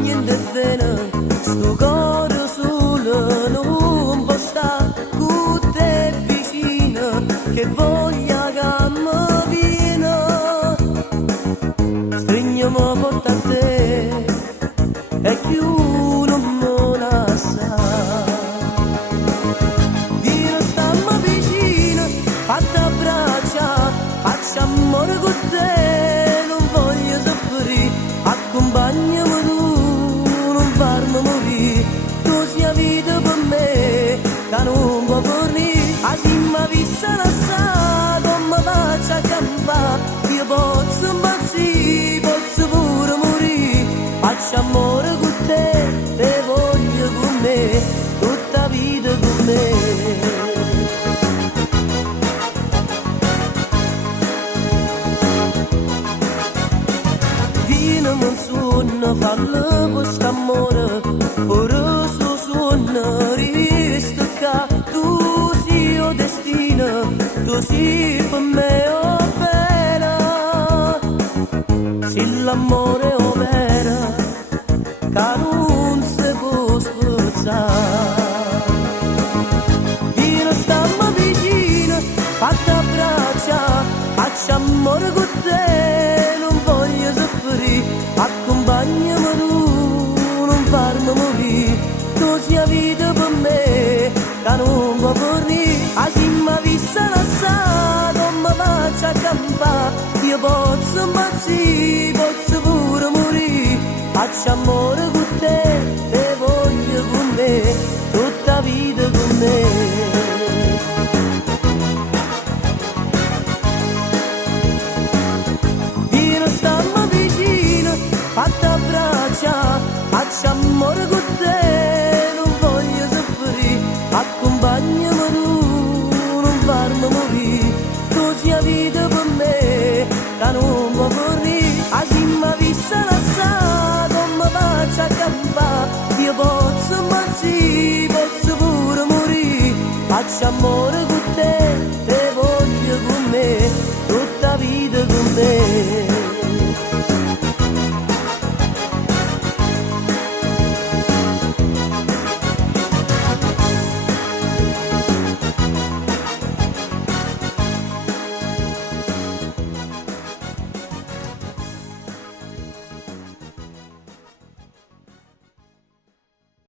niente bene, sto cuore solo non può stare con te vicino, che voglia che mi viene. Stringiamo forte a te e più non me la sa. Vieni, stammi vicino, fatti abbraccia, faccia amore con te, non voglio soffrire, accompagnami tu, non farmi morire, tu sia vita per me, che non può fornire, se mi visse lasciato, mi faccia campare, io posso impazzire, posso pure morire, faccio amore con te, te voglio con me, tutta vita con me. Non suona, fallo questo amore, ora so suona, ristocca, tu sei il destino, tu sei per me oh bella, se l'amore è vera, che non si può spezzare. Vieni, stammi vicino, fatti abbraccia, faccio amore con te, non voglio soffrire, accompagnami tu, non farmi morire, tu sia vita per me, che non può fornire, se mi visse lasciato, mi faccia campare, io posso impazzire, posso pure morire, faccio amore con te, te voglio con me, tutta vita con me. Fatti abbraccia, faccio amore con te, non voglio soffrire, accompagnami tu, non farmi morire, tu sia vita per me, che non può fornire, se mi visse lasciato, mi faccia campare, io posso impazzire, posso pure morire, faccio amore con te.